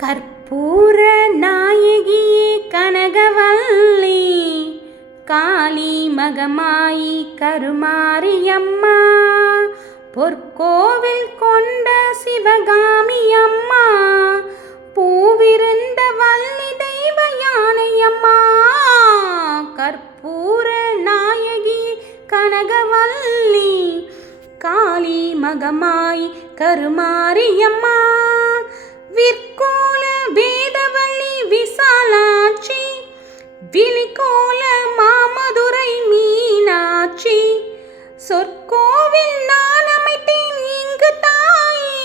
கற்பூர நாயகியே கனகவல்லி காளி மகமாயி கருமாரியம்மா பொற்கோவில் கொண்ட சிவகாமி அம்மா பூவிருந்த வள்ளி தெய்வ யானையம்மா கற்பூர நாயகி கனகவல்லி காளி மகமாய் கருமாரியம்மா. விற்கோல வேதவல்லி விசாலாட்சி விழிகோல மாமதுரை மீனாட்சி. சொற்கோவில் நான் அமைத்தேன் இங்கு தாயே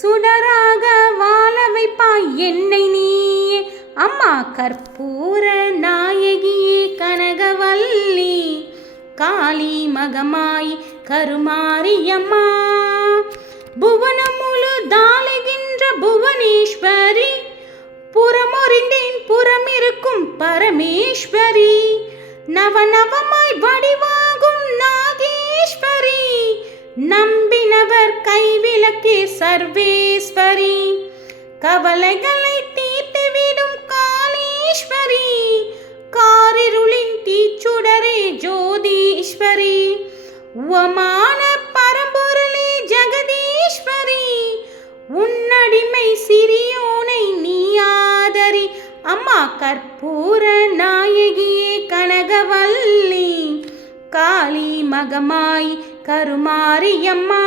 சுடராக வாழ வைப்பாய் என்னை நீயே. அம்மா கற்பூர நாயகியே கனகவல்லி காளி மகமாய் கருமாரியம்மா. புவனமுழு தாளுகின்ற புவனேஸ்வரி. புறமொறிந்தேன் புறமிருக்கும் பரமேஸ்வரி. நவநவமாய் வடிவாகும் நாகேஸ்வரி. நம்பினவர் கைவிளக்கே சர்வேஸ்வரி. கவலைகளை தீர்த்துவிடும் காளீஸ்வரி. காரிருளின் தீச்சுடரே ஜோதீஸ்வரி. உமா சிறியோனை நீ ஆதரி. அம்மா கற்பூர நாயகியே கனகவல்லி. காளி மகமாய் கருமாரியம்மா.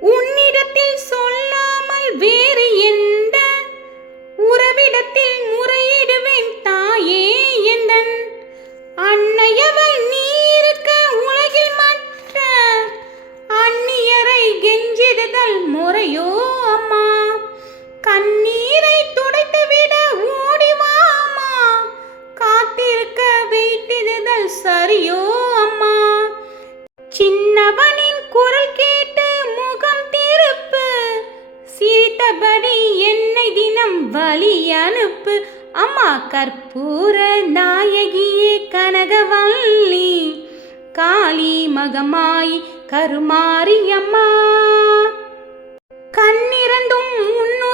உன்னிடத்தில் சொல்லாமல் வேறு என் கண்ணீரை துடைத்துவிட ஓடி வாமா காத்திருக்க வைத்திடுதல் சரியோ அம்மா. சின்னவனின் குரல் கேட்டு முகம் திருப்பு. சிரித்தபடி என்னை தினம் வழி அனுப்பு. அம்மா கற்பூர நாயகியே கனகவல்லி. காளி மகமாய் கருமாரியம்மா. கண்ணிரண்டும் உன்னு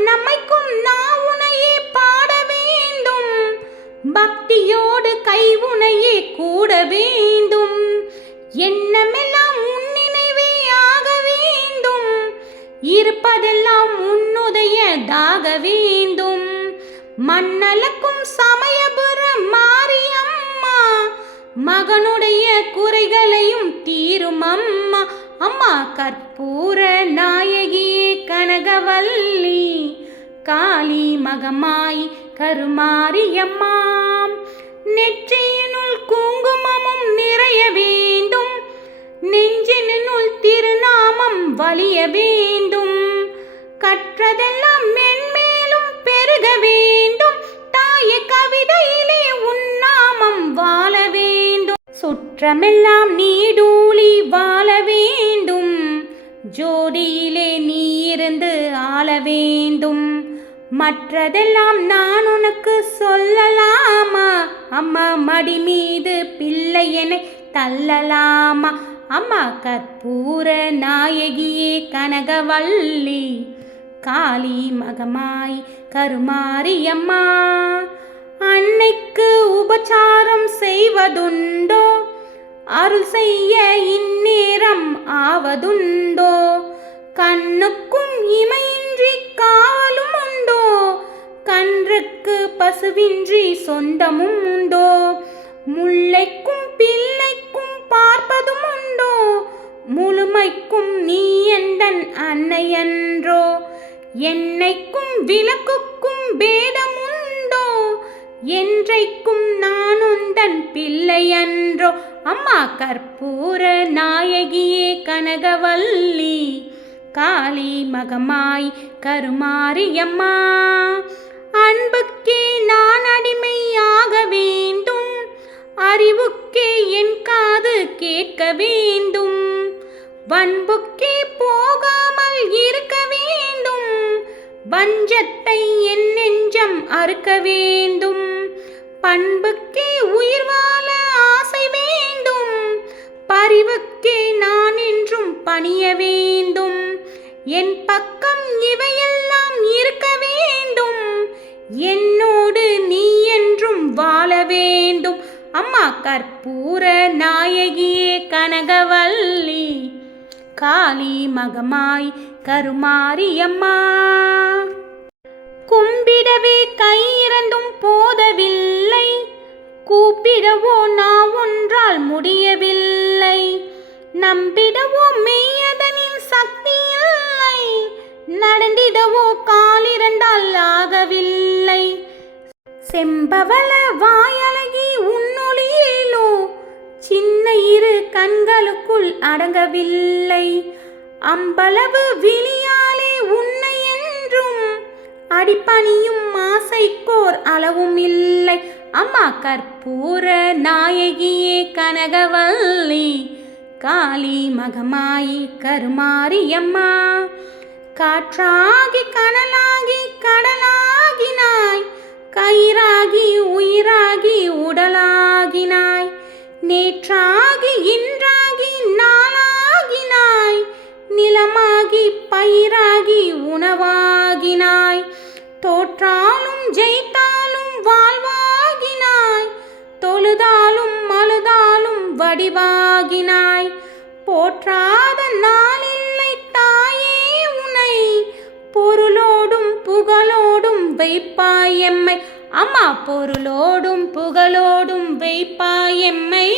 பண்ணமைக்கும் நான் உனையே பாட வேண்டும். பக்தியோடு கை உனையே கூட வேண்டும். எண்ணமெல்லாம் உன் நினைவே ஆக வேண்டும். இருப்பதெல்லாம் உன்னுடையதாக வேண்டும். மண்ணலக்கும் சமயபுரம் மாரியம்மா மகனுடைய குறைகளையும் தீரும் அம்மா. அம்மா கற்பூர நாயகியே கனகவல்லி காளி மகமாய் கருமாரியம்மா. நெற்றியினுள் குங்குமமும் நிறைய வேண்டும் நெஞ்சினுள் திருநாமம் வலிய வேண்டும். கற்றதெல்லாம் மென்மேலும் பெருக வேண்டும் தாய கவிதையிலே உன்னாமம் வாழ வேண்டும். சுற்றமெல்லாம் நீடூழி வாழ வேண்டும் ஜோடியிலே நீ இருந்து ஆள வேண்டும். மற்றதெல்லாம் நான் உனக்கு சொல்லலாமா? அம்மா மடி மீது பிள்ளை தள்ளலாமா? அம்மா கற்பூர நாயகியே கனகவல்லி காளி மகமாய் கருமாரியம்மா. அன்னைக்கு உபச்சாரம் செய்வதுண்டோ? அருள் செய்ய இந்நேரம் ஆவதுண்டோ? கண்ணுக்கும் இமையின்றி காவலும் உண்டோ? கன்றுக்கு பசுவின்றி சொந்தமும் உண்டோ? முல்லைக்கும் பிள்ளைக்கும் பார்ப்பதும் உண்டோ? முழுமைக்கும் நீ எந்தன் அன்னையன்றோ? என்னைக்கும் விளக்குக்கும் பேதமும் என்றைக்கும் நான் உந்தன் பிள்ளையன்றோ. அம்மா கற்பூர நாயகியே கனகவல்லி காளி மகமாய் கருமாரியம்மா. அன்புக்கே நான் அடிமையாக வேண்டும் அறிவுக்கே என் காது கேட்க வேண்டும். வன்புக்கே போகாமல் இருக்க வேண்டும் வஞ்சத்தை என் நெஞ்சம் அறுக்க வேண்டும். பண்புக்கே உயிர் வாழ ஆசை வேண்டும். பணிய வேண்டும். என் பக்கம் இவையெல்லாம் இருக்க வேண்டும். என்னோடு நீ என்றும் வாழ வேண்டும். அம்மா கற்பூர நாயகியே கனகவல்லி. காளி மகமாய் கருமாரியம்மா. கும்பிடவே கையிறந்தும் போதவில்லை. கூப்பிடவோ நான் ஒன்றால் முடியவில்லை. நம்பிடவோ மெய்யதனின் சக்தி இல்லை. நடந்திடவோ காலிரண்டால் ஆகவில்லை. செம்பவள வாயழகி உன்னொழியிலோ சின்ன இரு கண்களுக்குள் அடங்கவில்லை. அம்பளவு விழி அடிப்பணியும் மாசைக்கோர் அளவும் இல்லை. அம்மா கற்பூர நாயகியே கனகவல்லி காளி மகமாயி கருமாரி அம்மா காற்றாகி கனலாகி கடலாகினாய் கயிறாகி உயிராகி உடலாகினாய் நேற்றாகி இன்றாகி நாளாகினாய் நிலமாகி பயிராகி உணவாகினாய். தோற்றாலும் ஜெயித்தாலும் வாழ்வாகினாய். தொழுதாலும் மழுதாலும் வடிவாகினாய். போற்றாத நாளில்லை தாயே உனை. பொருளோடும் புகழோடும் வைப்பாய் எம்மை. அம்மா பொருளோடும் புகழோடும் வைப்பாய் எம்மை.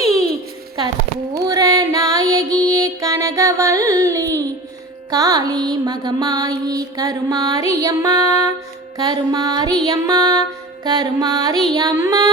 கற்பூர நாயகியே கனகவல்லி. காளி மகமாயி கருமாரியம்மா. கருமாரியம்மா கருமாரியம்மா.